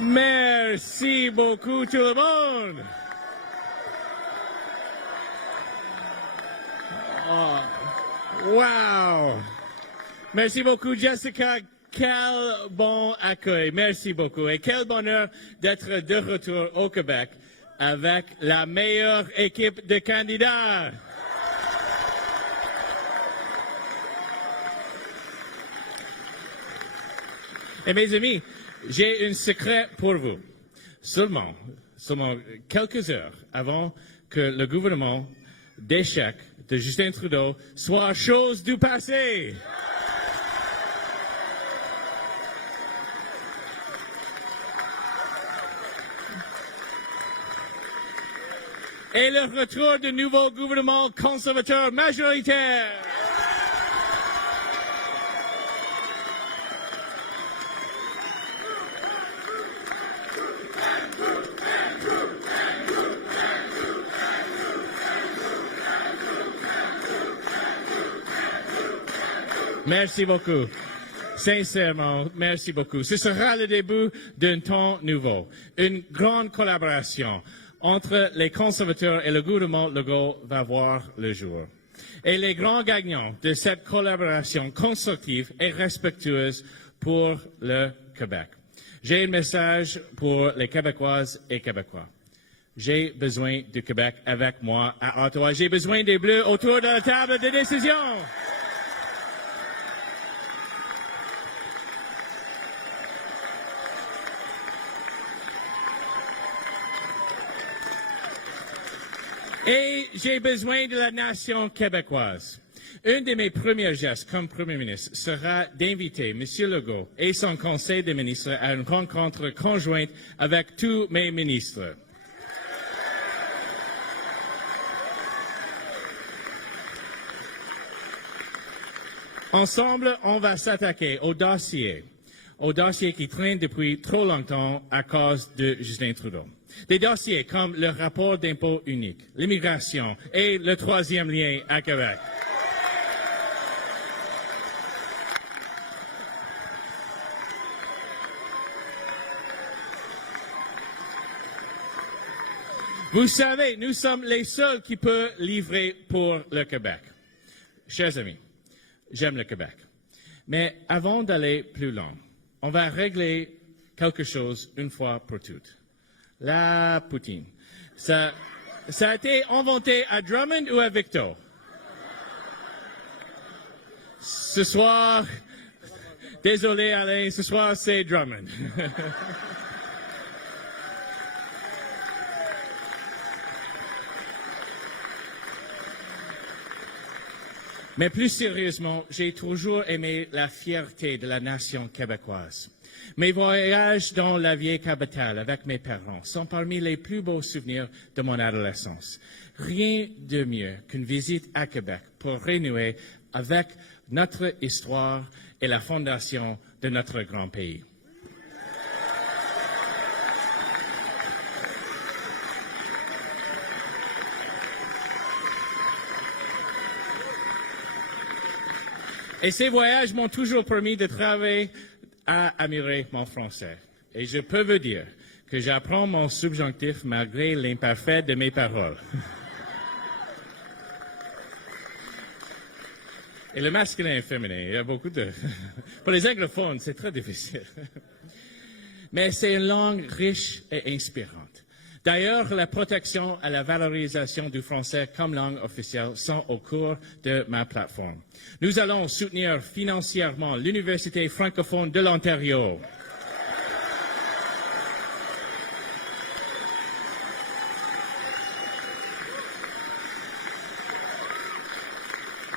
Merci beaucoup tout le monde. Oh, wow. Merci beaucoup Jessica. Quel bon accueil. Merci beaucoup. Et quel bonheur d'être de retour au Québec avec la meilleure équipe de candidats. Et mes amis, j'ai un secret pour vous. Seulement quelques heures avant que le gouvernement d'échec de Justin Trudeau soit chose du passé. Et le retour du nouveau gouvernement conservateur majoritaire. Merci beaucoup. Sincèrement, merci beaucoup. Ce sera le début d'un temps nouveau, une grande collaboration entre les conservateurs et le gouvernement Legault va voir le jour. Et les grands gagnants de cette collaboration constructive et respectueuse pour le Québec. J'ai un message pour les Québécoises et Québécois. J'ai besoin du Québec avec moi à Ottawa. J'ai besoin des Bleus autour de la table de décision. Et j'ai besoin de la nation québécoise. Un de mes premiers gestes comme Premier ministre sera d'inviter M. Legault et son conseil de ministres à une rencontre conjointe avec tous mes ministres. Ensemble, on va s'attaquer au dossier qui traîne depuis trop longtemps à cause de Justin Trudeau. Des dossiers comme le rapport d'impôt unique, l'immigration et le troisième lien à Québec. Vous savez, nous sommes les seuls qui peuvent livrer pour le Québec. Chers amis, j'aime le Québec. Mais avant d'aller plus loin, on va régler quelque chose une fois pour toutes. La poutine. Ça a été inventé à Drummond ou à Victo? Ce soir, désolé Alain, ce soir c'est Drummond. Mais plus sérieusement, j'ai toujours aimé la fierté de la nation québécoise. Mes voyages dans la vieille capitale avec mes parents sont parmi les plus beaux souvenirs de mon adolescence. Rien de mieux qu'une visite à Québec pour renouer avec notre histoire et la fondation de notre grand pays. Et ces voyages m'ont toujours permis de travailler à améliorer mon français. Et je peux vous dire que j'apprends mon subjonctif malgré l'imparfait de mes paroles. Et le masculin et féminin, il y a beaucoup de... Pour les anglophones, c'est très difficile. Mais c'est une langue riche et inspirante. D'ailleurs, la protection et la valorisation du français comme langue officielle sont au cœur de ma plateforme. Nous allons soutenir financièrement l'Université francophone de l'Ontario.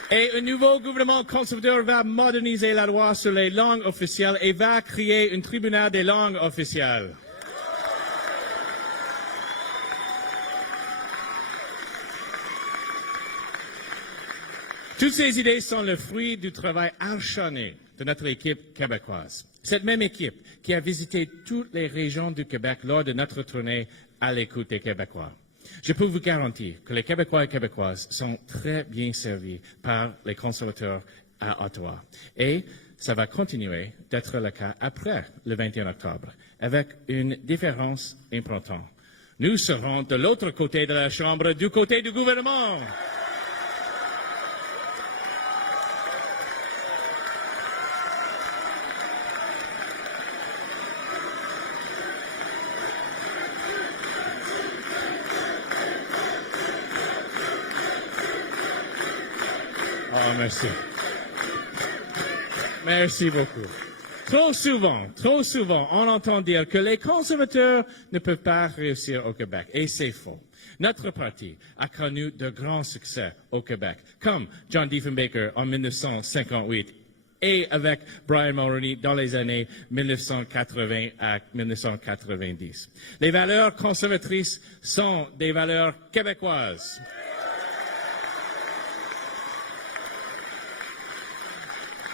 Et un nouveau gouvernement conservateur va moderniser la loi sur les langues officielles et va créer un tribunal des langues officielles. Toutes ces idées sont le fruit du travail acharné de notre équipe québécoise. Cette même équipe qui a visité toutes les régions du Québec lors de notre tournée à l'écoute des Québécois. Je peux vous garantir que les Québécois et Québécoises sont très bien servis par les conservateurs à Ottawa. Et Ça va continuer d'être le cas après le 21 octobre, avec une différence importante. Nous serons de l'autre côté de la Chambre, du côté du gouvernement. Oh, merci. Merci beaucoup. Trop souvent, on entend dire que les conservateurs ne peuvent pas réussir au Québec. Et c'est faux. Notre parti a connu de grands succès au Québec, comme John Diefenbaker en 1958 et avec Brian Mulroney dans les années 1980 à 1990. Les valeurs conservatrices sont des valeurs québécoises.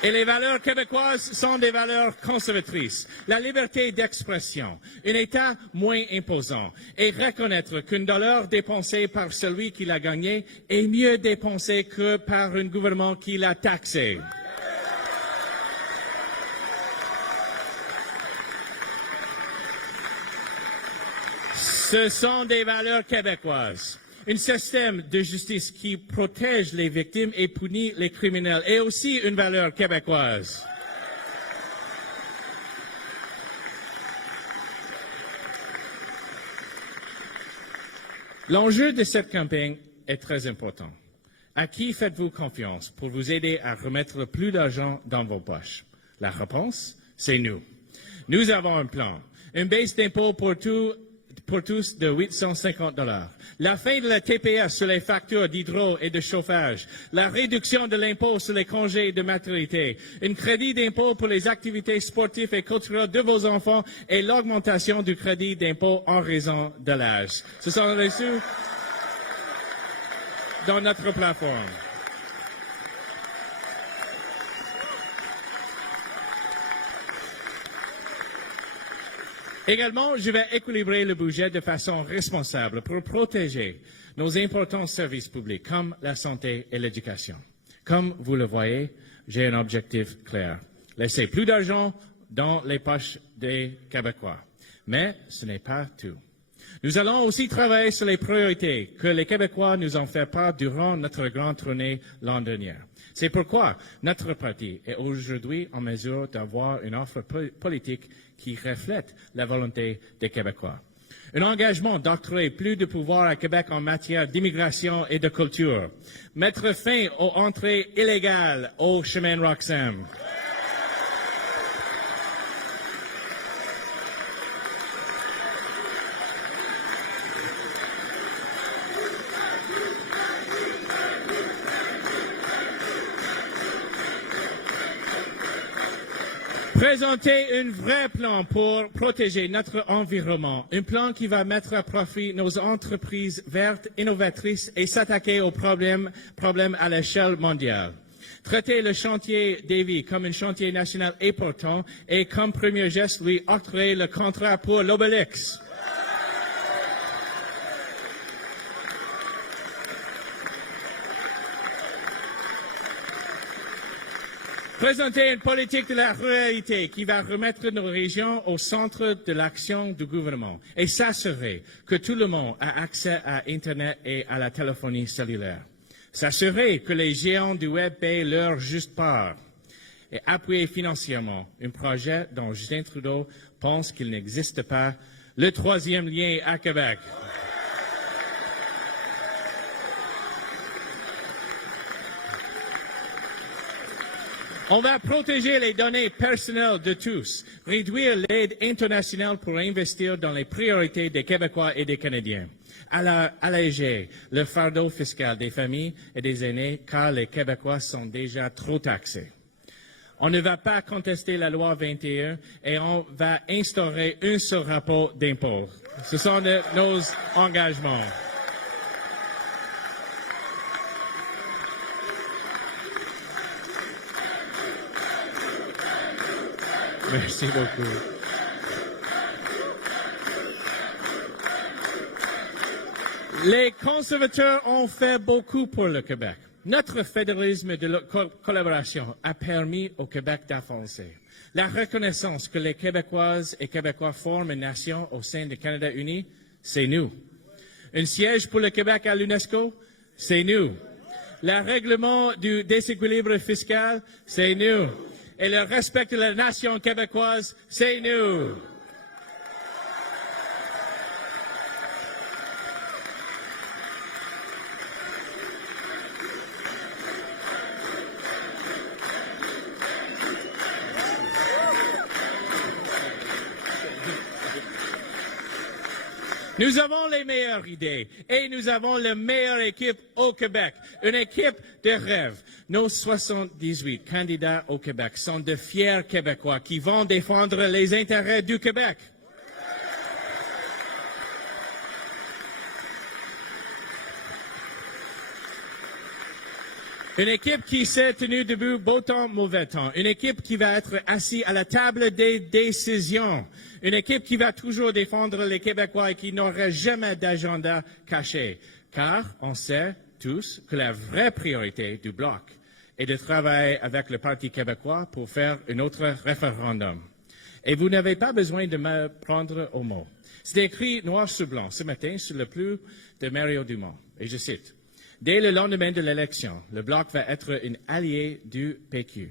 Et les valeurs québécoises sont des valeurs conservatrices. La liberté d'expression, un État moins imposant et reconnaître qu'un dollar dépensé par celui qui l'a gagné est mieux dépensé que par un gouvernement qui l'a taxé. Ce sont des valeurs québécoises. Un système de justice qui protège les victimes et punit les criminels est aussi une valeur québécoise. L'enjeu de cette campagne est très important. À qui faites-vous confiance pour vous aider à remettre plus d'argent dans vos poches? La réponse, c'est nous. Nous avons un plan. Une baisse d'impôt pour tous de 850 $. La fin de la TPS sur les factures d'hydro et de chauffage. La réduction de l'impôt sur les congés de maternité. Un crédit d'impôt pour les activités sportives et culturelles de vos enfants et l'augmentation du crédit d'impôt en raison de l'âge. Ce sont les sous dans notre plateforme. Également, je vais équilibrer le budget de façon responsable pour protéger nos importants services publics comme la santé et l'éducation. Comme vous le voyez, j'ai un objectif clair. Laisser plus d'argent dans les poches des Québécois. Mais ce n'est pas tout. Nous allons aussi travailler sur les priorités que les Québécois nous ont fait part durant notre grande tournée l'an dernier. C'est pourquoi notre parti est aujourd'hui en mesure d'avoir une offre politique qui reflète la volonté des Québécois. Un engagement d'octroyer plus de pouvoir à Québec en matière d'immigration et de culture. Mettre fin aux entrées illégales au chemin Roxham. Présenter un vrai plan pour protéger notre environnement, un plan qui va mettre à profit nos entreprises vertes, innovatrices et s'attaquer aux problèmes à l'échelle mondiale. Traiter le chantier Davy comme un chantier national important et comme premier geste lui octroyer le contrat pour l'Obélix. Présenter une politique de la ruralité qui va remettre nos régions au centre de l'action du gouvernement et s'assurer que tout le monde a accès à Internet et à la téléphonie cellulaire. S'assurer que les géants du Web paient leur juste part et appuyer financièrement un projet dont Justin Trudeau pense qu'il n'existe pas, le troisième lien à Québec. On va protéger les données personnelles de tous, réduire l'aide internationale pour investir dans les priorités des Québécois et des Canadiens, alléger le fardeau fiscal des familles et des aînés car les Québécois sont déjà trop taxés. On ne va pas contester la loi 21 et on va instaurer un seul rapport d'impôt. Ce sont nos engagements. Merci beaucoup. Les conservateurs ont fait beaucoup pour le Québec. Notre fédéralisme de collaboration a permis au Québec d'avancer. La reconnaissance que les Québécoises et Québécois forment une nation au sein du Canada uni, c'est nous. Un siège pour le Québec à l'UNESCO, c'est nous. Le règlement du déséquilibre fiscal, c'est nous. Et le respect de la nation québécoise, c'est nous. Nous avons les meilleures idées et nous avons la meilleure équipe au Québec, une équipe de rêve. Nos 78 candidats au Québec sont de fiers Québécois qui vont défendre les intérêts du Québec. Une équipe qui s'est tenue debout beau temps, mauvais temps. Une équipe qui va être assise à la table des décisions. Une équipe qui va toujours défendre les Québécois et qui n'aura jamais d'agenda caché. Car on sait tous que la vraie priorité du Bloc est de travailler avec le Parti québécois pour faire un autre référendum. Et vous n'avez pas besoin de me prendre au mot. C'est écrit noir sur blanc ce matin sur le plus de Mario Dumont. Et je cite. Dès le lendemain de l'élection, le Bloc va être un allié du PQ.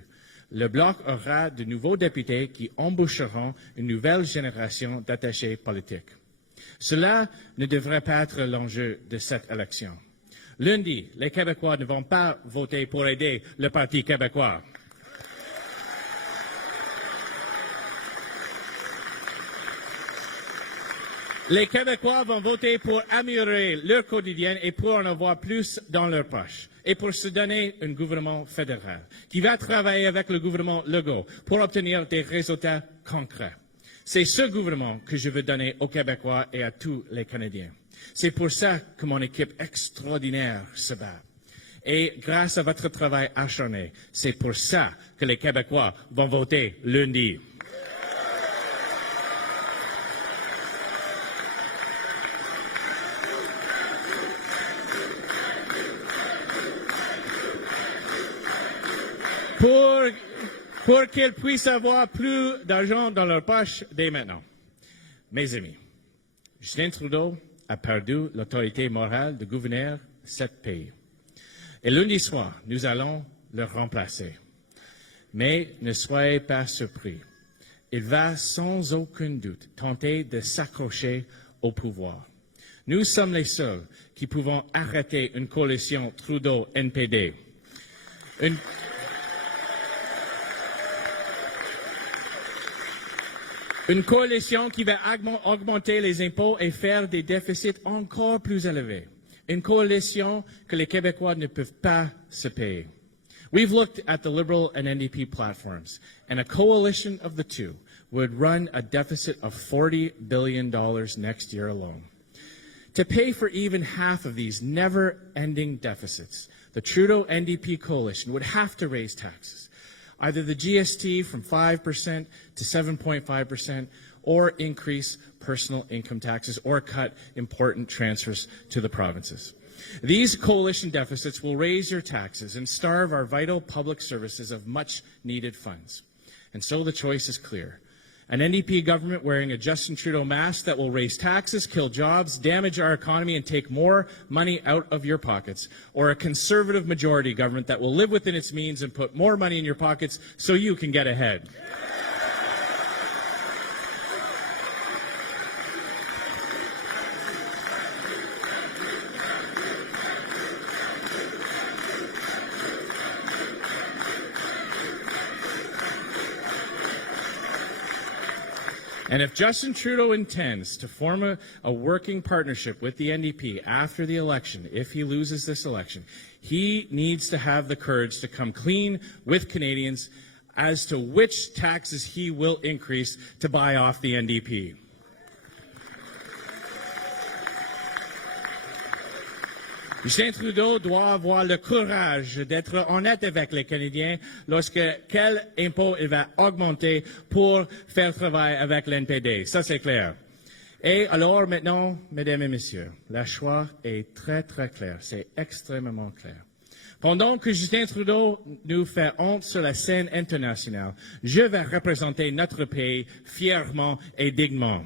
Le Bloc aura de nouveaux députés qui embaucheront une nouvelle génération d'attachés politiques. Cela ne devrait pas être l'enjeu de cette élection. Lundi, les Québécois ne vont pas voter pour aider le Parti québécois. Les Québécois vont voter pour améliorer leur quotidien et pour en avoir plus dans leur poche. Et pour se donner un gouvernement fédéral qui va travailler avec le gouvernement Legault pour obtenir des résultats concrets. C'est ce gouvernement que je veux donner aux Québécois et à tous les Canadiens. C'est pour ça que mon équipe extraordinaire se bat. Et grâce à votre travail acharné, c'est pour ça que les Québécois vont voter lundi. Pour qu'ils puissent avoir plus d'argent dans leur poche dès maintenant. Mes amis, Justin Trudeau a perdu l'autorité morale de gouverner ce pays. Et lundi soir, nous allons le remplacer. Mais ne soyez pas surpris. Il va sans aucun doute tenter de s'accrocher au pouvoir. Nous sommes les seuls qui pouvons arrêter une coalition Trudeau-NPD. Une coalition qui va augmenter les impôts et faire des déficits encore plus élevés. Une coalition que les Québécois ne peuvent pas se payer. We've looked at the Liberal and NDP platforms, and a coalition of the two would run a deficit of $40 billion next year alone. To pay for even half of these never-ending deficits, the Trudeau-NDP coalition would have to raise taxes. Either the GST from 5% to 7.5%, or increase personal income taxes, or cut important transfers to the provinces. These coalition deficits will raise your taxes and starve our vital public services of much-needed funds. And so the choice is clear. An NDP government wearing a Justin Trudeau mask that will raise taxes, kill jobs, damage our economy, and take more money out of your pockets. Or a Conservative majority government that will live within its means and put more money in your pockets so you can get ahead. And if Justin Trudeau intends to form a working partnership with the NDP after the election, if he loses this election, he needs to have the courage to come clean with Canadians as to which taxes he will increase to buy off the NDP. Justin Trudeau doit avoir le courage d'être honnête avec les Canadiens lorsque quel impôt il va augmenter pour faire travail avec l'NPD. Ça, c'est clair. Et alors, maintenant, mesdames et messieurs, le choix est très, très clair. C'est extrêmement clair. Pendant que Justin Trudeau nous fait honte sur la scène internationale, je vais représenter notre pays fièrement et dignement.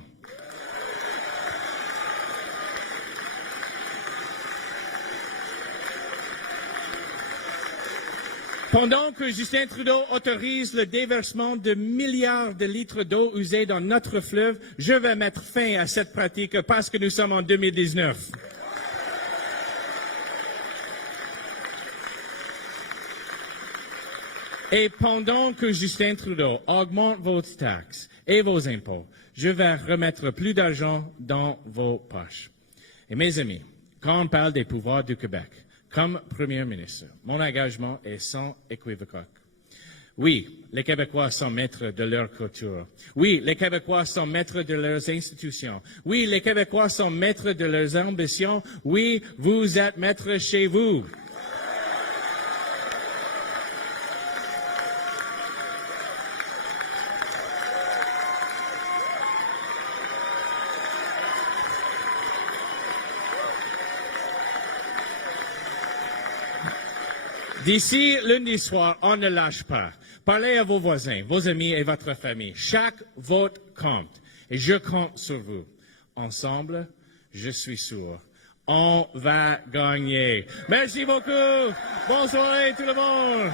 Pendant que Justin Trudeau autorise le déversement de milliards de litres d'eau usée dans notre fleuve, je vais mettre fin à cette pratique parce que nous sommes en 2019. Et pendant que Justin Trudeau augmente vos taxes et vos impôts, je vais remettre plus d'argent dans vos poches. Et mes amis, quand on parle des pouvoirs du Québec, comme Premier ministre, mon engagement est sans équivoque. Oui, les Québécois sont maîtres de leur culture. Oui, les Québécois sont maîtres de leurs institutions. Oui, les Québécois sont maîtres de leurs ambitions. Oui, vous êtes maîtres chez vous. D'ici lundi soir, on ne lâche pas. Parlez à vos voisins, vos amis et votre famille. Chaque vote compte. Et je compte sur vous. Ensemble, je suis sûr, on va gagner. Merci beaucoup. Bonne soirée tout le monde.